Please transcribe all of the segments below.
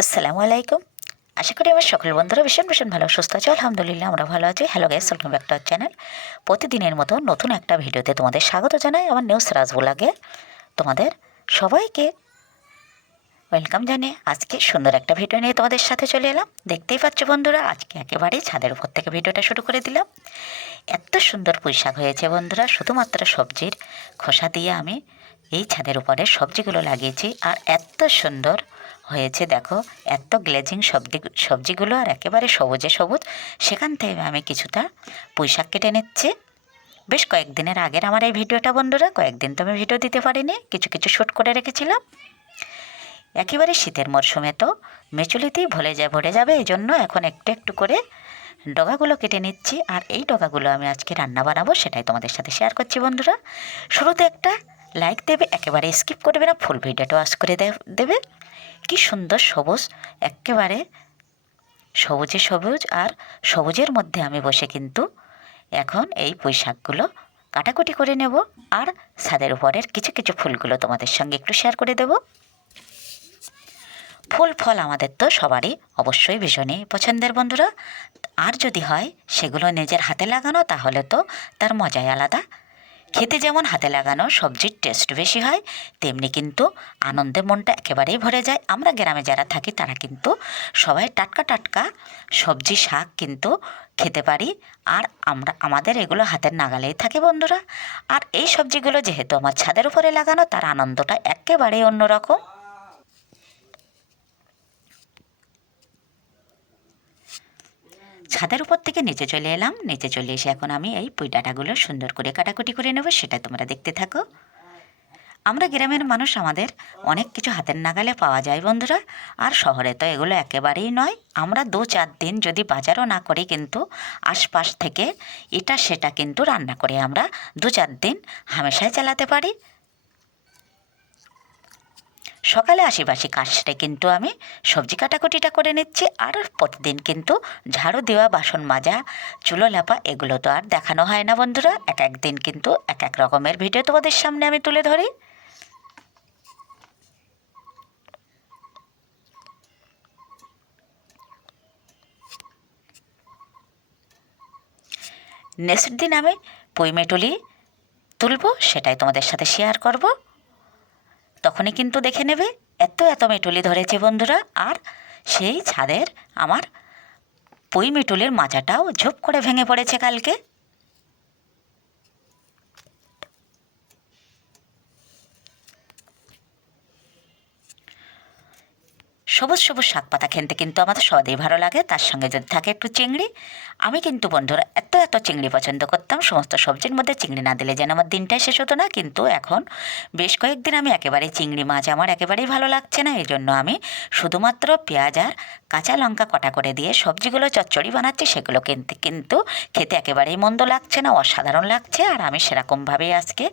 আসসালামু আলাইকুম। আশা করি আমার সকল বন্ধুরা ভীষণ ভীষণ ভালো সুস্থ আছে। আলহামদুলিল্লাহ আমরা ভালো আছি। Hello guys, welcome back to our channel. প্রতিদিনের মতো নতুন একটা ভিডিওতে তোমাদের স্বাগত জানাই। আমার নিউ সারাস ব্লগে তোমাদের সবাইকে ওয়েলকাম জানিয়ে আজকে সুন্দর একটা ভিডিও নিয়ে তোমাদের সাথে চলে এলাম। দেখতেই পাচ্ছ বন্ধুরা, আজকে একেবারে ছাদের উপর থেকে ভিডিওটা শুরু করে দিলাম। এত সুন্দর পুঁইশাক হয়েছে বন্ধুরা, শুধুমাত্র সবজির খোসা দিয়ে আমি এই ছাদের উপরে সবজিগুলো লাগিয়েছি। আর এত সুন্দর হয়েছে দেখো, এত গ্লেজিং সবজিগুলো আর একেবারে সবুজে সবুজ। সেখান থেকে আমি কিছুটা পুঁইশাক কেটে নিচ্ছি। বেশ কয়েকদিনের আগের আমার এই ভিডিওটা বন্ধুরা, কয়েকদিন তো আমি ভিডিও দিতে পারিনি, কিছু কিছু শ্যুট করে রেখেছিলাম। একেবারে শীতের মরশুমে তো মেচুলিতেই ভরে যাবে, এই জন্য এখন একটু একটু করে ডগাগুলো কেটে নিচ্ছি। আর এই ডগাগুলো আমি আজকে রান্না বানাবো, সেটাই তোমাদের সাথে শেয়ার করছি বন্ধুরা। শুরুতে একটা লাইক দেবে, একেবারে স্কিপ করবে না, ফুল ভিডিওটা ওয়াচ করে দেবে। কি সুন্দর সবুজ, একেবারে সবুজে সবুজ। আর সবুজের মধ্যে আমি বসে কিন্তু এখন এই পুঁইশাকগুলো কাটাকুটি করে নেব। আর ছাদের উপরের কিছু কিছু ফুলগুলো তোমাদের সঙ্গে একটু শেয়ার করে দেব। ফুল ফল আমাদের তো সবারই অবশ্যই ভীষণই পছন্দের বন্ধুরা। আর যদি হয় সেগুলো নিজের হাতে লাগানো, তাহলে তো তার মজাই আলাদা। খেতে যেমন হাতে লাগানো সবজির টেস্ট বেশি হয়, তেমনি কিন্তু আনন্দে মনটা একেবারেই ভরে যায়। আমরা গ্রামে যারা থাকি তারা কিন্তু সবাই টাটকা টাটকা সবজি শাক কিন্তু খেতে পারি। আর আমাদের এগুলো হাতের নাগালেই থাকে বন্ধুরা। আর এই সবজিগুলো যেহেতু আমার ছাদের উপরে লাগানো, তার আনন্দটা একেবারেই অন্যরকম। ছাদের উপর থেকে নিচে চলে এলাম, নিচে চলে এসে এখন আমি এই পুঁই ডাঁটাগুলো সুন্দর করে কাটাকুটি করে নেব, সেটা তোমরা দেখতে থাকো। আমরা গ্রামের মানুষ, আমাদের অনেক কিছু হাতের নাগালে পাওয়া যায় বন্ধুরা। আর শহরে তো এগুলো একেবারেই নয়। আমরা 2-4 দিন যদি বাজারও না করি, কিন্তু আশপাশ থেকে এটা সেটা কিন্তু রান্না করে আমরা 2-4 দিন হামেশাই চালাতে পারি। সকালে আশিপাশি কাজ সেরে কিন্তু আমি সবজি কাটাকুটিটা করে নিচ্ছি। আর প্রতিদিন কিন্তু ঝাড়ু দেওয়া, বাসন মাজা, চুলো লেপা এগুলো তো আর দেখানো হয় না বন্ধুরা। এক এক দিন কিন্তু এক এক রকমের ভিডিও তোমাদের সামনে আমি তুলে ধরি। নেক্সট দিন আমি পুঁইমেটুলি তুলবো, সেটাই তোমাদের সাথে শেয়ার করব। তখনই কিন্তু দেখে নেবে এত এত মেটুলি ধরেছে বন্ধুরা। আর সেই ছাদের আমার পুঁইমেটুলির মাচাটাও ঝুপ করে ভেঙে পড়েছে কালকে। সবুজ সবুজ শাক পাতা খেতে কিন্তু আমাদের সবারই ভালো লাগে, তার সঙ্গে যদি থাকে একটু চিংড়ি। আমি কিন্তু বন্ধুরা এত এত চিংড়ি পছন্দ করতাম, সমস্ত সবজির মধ্যে চিংড়ি না দিলে যেন আমার দিনটাই শেষ হতো না। কিন্তু এখন বেশ কয়েকদিন আমি একেবারেই চিংড়ি মাছ আমার একেবারেই ভালো লাগছে না। এই জন্য আমি শুধুমাত্র পেঁয়াজ আর কাঁচা লঙ্কা কটা করে দিয়ে সবজিগুলো চচ্চড়ি বানাচ্ছি। সেগুলো কিন্তু খেতে একেবারেই মন্দ লাগছে না, অসাধারণ লাগছে। আর আমি সেরকমভাবেই আজকে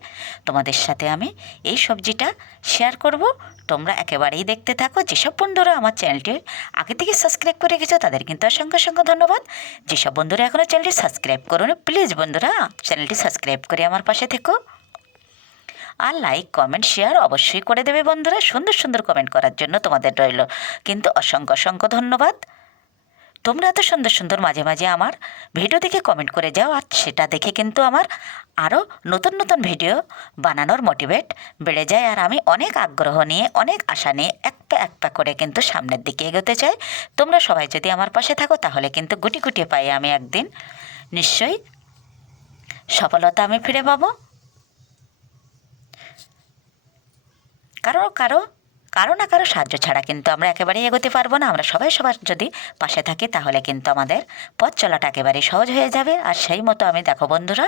তোমাদের সাথে আমি এই সবজিটা শেয়ার করব। তোমরা একেবারেই দেখতে থাকো। যেসব বন্ধুরা আমার চ্যানেলটি আগে থেকে সাবস্ক্রাইব করে রেখেছো তাদের কিন্তু অসংখ্য অসংখ্য ধন্যবাদ। যেসব বন্ধুরা এখনও চ্যানেলটি সাবস্ক্রাইব করো না, প্লিজ বন্ধুরা চ্যানেলটি সাবস্ক্রাইব করে আমার পাশে থেকো। আর লাইক কমেন্ট শেয়ার অবশ্যই করে দেবে বন্ধুরা। সুন্দর সুন্দর কমেন্ট করার জন্য তোমাদের রইল কিন্তু অসংখ্য অসংখ্য ধন্যবাদ। তোমরা এত সুন্দর সুন্দর মাঝে মাঝে আমার ভিডিও দেখে কমেন্ট করে যাও, আর সেটা দেখে কিন্তু আমার আরও নতুন নতুন ভিডিও বানানোর মোটিভেট বেড়ে যায়। আর আমি অনেক আগ্রহ নিয়ে, অনেক আশা নিয়ে একটা একটা করে কিন্তু সামনের দিকে এগোতে চাই। তোমরা সবাই যদি আমার পাশে থাকো, তাহলে কিন্তু গুটি গুটি পাই আমি একদিন নিশ্চয়ই সফলতা আমি ফিরে পাবো। কারো কারো কারো না কারো সাহায্য ছাড়া কিন্তু আমরা একেবারেই এগোতে পারবো না। আমরা সবাই সবার যদি পাশে থাকি, তাহলে কিন্তু আমাদের পথ চলাটা একেবারেই সহজ হয়ে যাবে। আর সেই মতো আমি দেখো বন্ধুরা,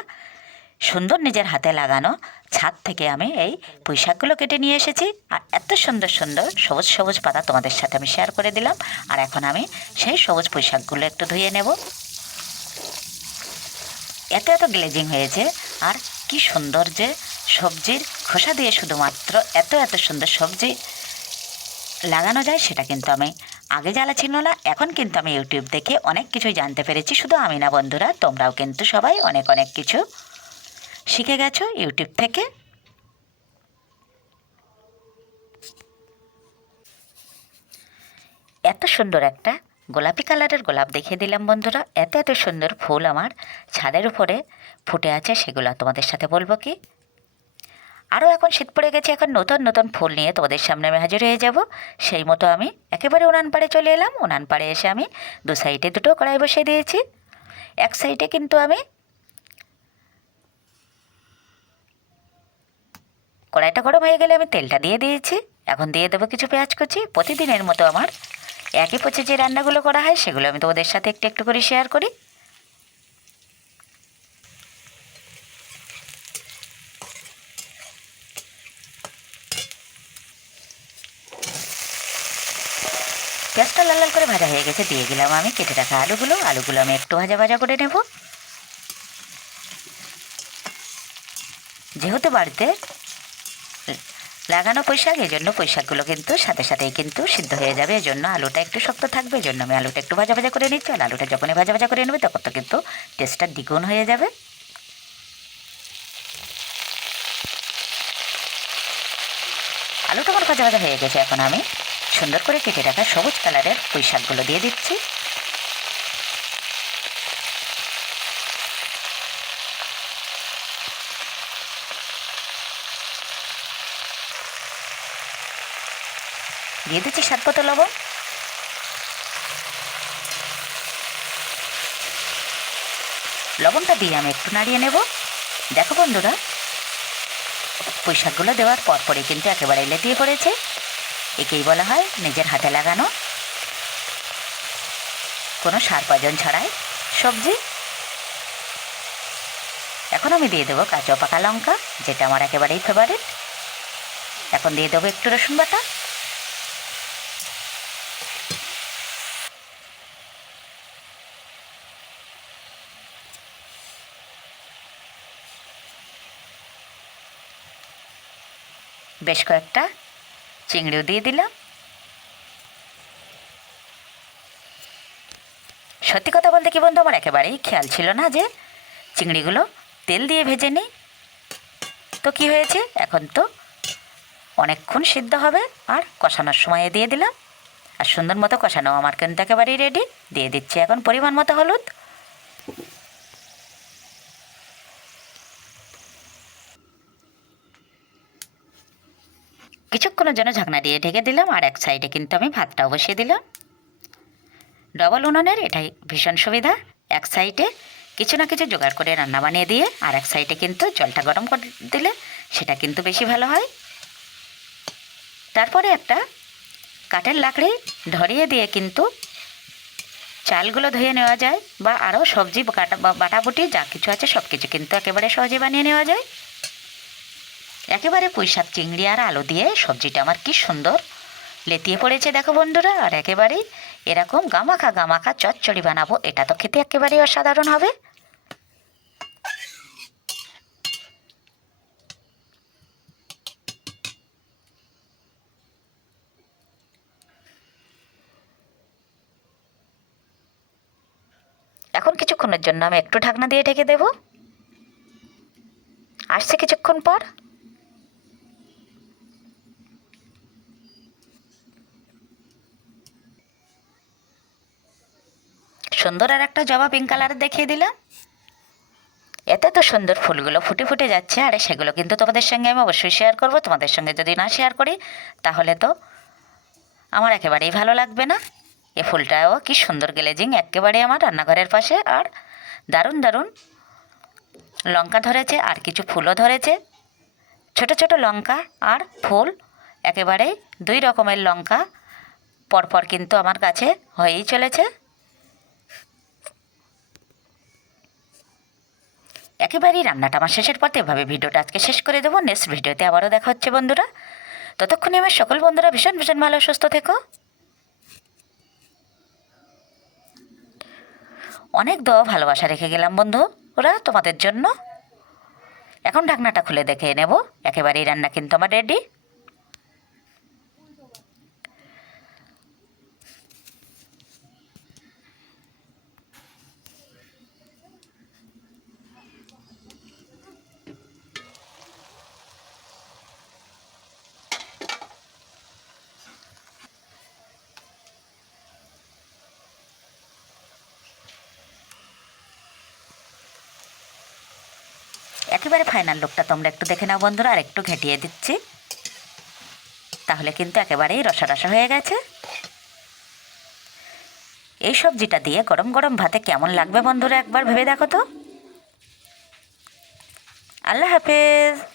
সুন্দর নিজের হাতে লাগানো ছাদ থেকে আমি এই পুঁইশাকগুলো কেটে নিয়ে এসেছি। আর এত সুন্দর সুন্দর সবুজ সবুজ পাতা তোমাদের সাথে আমি শেয়ার করে দিলাম। আর এখন আমি সেই সবুজ পুঁইশাকগুলো একটু ধুয়ে নেব। এত এত গ্লেজিং হয়েছে। আর কি সুন্দর যে সবজির খোসা দিয়ে শুধুমাত্র এত এত সুন্দর সবজি লাগানো যায়, সেটা কিন্তু আমি আগে জানা ছিল না। এখন কিন্তু আমি ইউটিউব দেখে অনেক কিছুই জানতে পেরেছি। শুধু আমি না বন্ধুরা, তোমরাও কিন্তু সবাই অনেক অনেক কিছু শিখে গেছো ইউটিউব থেকে। এত সুন্দর একটা গোলাপি কালারের গোলাপ দেখিয়ে দিলাম বন্ধুরা। এত এত সুন্দর ফুল আমার ছাদের উপরে ফুটে আছে, সেগুলো তোমাদের সাথে বলবো কি। আরও এখন শীত পড়ে গেছে, এখন নতুন নতুন ফুল নিয়ে তোমাদের সামনে আমি হাজির হয়ে যাব। সেই মতো আমি একেবারে উনান পাড়ে চলে এলাম। উনান পাড়ে এসে আমি দু সাইডে দুটো কড়াই বসিয়ে দিয়েছি। এক সাইডে কিন্তু আমি কড়াইটা গরম হয়ে গেলে আমি তেলটা দিয়ে দিয়েছি। এখন দিয়ে দেবো কিছু পেঁয়াজ কুচি। প্রতিদিনের মতো আমার একই পচে যে রান্নাগুলো করা হয় সেগুলো আমি তোমাদের সাথে একটু একটু করে শেয়ার করি। পেঁয়াজটা লাল লাল করে ভাজা হয়ে গেছে, দিয়ে দিলাম আমি কেটে রাখা আলুগুলো। আলুগুলো আমি একটু ভাজা ভাজা করে নেব। যেহেতু বাড়িতে লাগানো পুঁইশাক, এই জন্য পুঁইশাকগুলো কিন্তু সাথে সাথেই কিন্তু সিদ্ধ হয়ে যাবে। এই জন্য আলুটা একটু শক্ত থাকবে, এই জন্য আমি আলুটা একটু ভাজা ভাজা করে নিচ্ছি। আর আলুটা যখনই ভাজা ভাজা করে নেবে তখন তো কিন্তু টেস্টটা দ্বিগুণ হয়ে যাবে। আলুটা আমার ভাজা ভাজা হয়ে গেছে। এখন আমি সুন্দর করে কেটে রাখা সবুজ কালারের পুঁইশাকগুলো দিয়ে দিচ্ছি। দিয়ে দিচ্ছি স্বাদ মতো লবণ। লবণটা দিয়ে আমি একটু নাড়িয়ে নেব। দেখো বন্ধুরা, পুঁইশাকগুলো দেওয়ার পরপরই কিন্তু একেবারে লেটিয়ে পড়েছে। একেই বলা হয় নিজের হাতে লাগানো, কোনো সার প্রয়োজন ছাড়াই সবজি। এখন আমি দিয়ে দেবো কাঁচা পাকা লঙ্কা, যেটা আমার একেবারেই ফেভারিট। এখন দিয়ে দেবো একটু রসুন বাটা। বেশ কয়েকটা চিংড়িও দিয়ে দিলাম। সত্যি কথা বলতে কি বন্ধু, আমার একেবারেই খেয়াল ছিল না যে চিংড়িগুলো তেল দিয়ে ভেজে নিই। তো কি হয়েছে, এখন তো অনেকক্ষণ সিদ্ধ হবে। আর কষানোর সময় দিয়ে দিলাম। আর সুন্দর মতো কষানো আমার কিন্তু একেবারেই রেডি। দিয়ে দিচ্ছি এখন পরিমাণ মতো হলুদ। কিছুক্ষণের জন্য ঢাকনা দিয়ে ঢেকে দিলাম। আর এক সাইডে কিন্তু আমি ভাতটাও বসিয়ে দিলাম। ডবল উনুনের এটাই ভীষণ সুবিধা। এক সাইডে কিছু না কিছু জোগাড় করে রান্না বানিয়ে দিয়ে আর এক সাইডে কিন্তু জলটা গরম করে দিলে সেটা কিন্তু বেশি ভালো হয়। তারপরে একটা কাঠের লাকড়ি ধরিয়ে দিয়ে কিন্তু চালগুলো ধুয়ে নেওয়া যায়, বা আরও সবজি বাটাবুটি যা কিছু আছে সব কিছু কিন্তু একেবারে সহজে বানিয়ে নেওয়া যায়। একেবারে পুঁইশাক, চিংড়ি আর আলু দিয়ে সবজিটা আমার কি সুন্দর লেতিয়ে পড়েছে দেখো বন্ধুরা। আর একেবারেই এরকম গামাখা গামাখা চচ্চড়ি বানাবো, এটা তো খেতে একেবারেই অসাধারণ হবে। এখন কিছুক্ষণের জন্য আমি একটু ঢাকনা দিয়ে ঢেকে দেব। আসছে কিছুক্ষণ পর। সুন্দর আর একটা জবা পিঙ্ক কালার দেখিয়ে দিলাম। এতে তো সুন্দর ফুলগুলো ফুটে ফুটে যাচ্ছে, আর সেগুলো কিন্তু তোমাদের সঙ্গে আমি অবশ্যই শেয়ার করব। তোমাদের সঙ্গে যদি না শেয়ার করি তাহলে তো আমার একেবারেই ভালো লাগবে না। এ ফুলটাও কি সুন্দর গ্লেজিং একেবারে আমার রান্নাঘরের পাশে। আর দারুণ দারুণ লঙ্কা ধরেছে, আর কিছু ফুলও ধরেছে। ছোট ছোট লঙ্কা আর ফুল, একেবারে দুই রকমের লঙ্কা পরপর কিন্তু আমার কাছে হয়েই চলেছে। একেবারেই রান্নাটা আমার শেষের পথে। এভাবে ভিডিওটা আজকে শেষ করে দেবো। নেক্সট ভিডিওতে আবারও দেখা হচ্ছে বন্ধুরা। ততক্ষণে আমার সকল বন্ধুরা ভীষণ ভীষণ ভালো সুস্থ থেকো। অনেক দোয়া ভালোবাসা রেখে গেলাম বন্ধু ওরা তোমাদের জন্য। এখন ঢাকনাটা খুলে দেখে নেব। একেবারেই রান্না কিন্তু আমার রেডি। একেবারে ফাইনাল লুকটা তোমরা একটু দেখে নাও বন্ধুরা, আর একটু ঘেঁটিয়ে দিচ্ছি, তাহলে কিন্তু একেবারেই রসা রসা হয়ে গেছে। এই সবজিটা দিয়ে গরম গরম ভাতে কেমন লাগবে বন্ধুরা একবার ভেবে দেখো তো। আল্লাহ হাফেজ।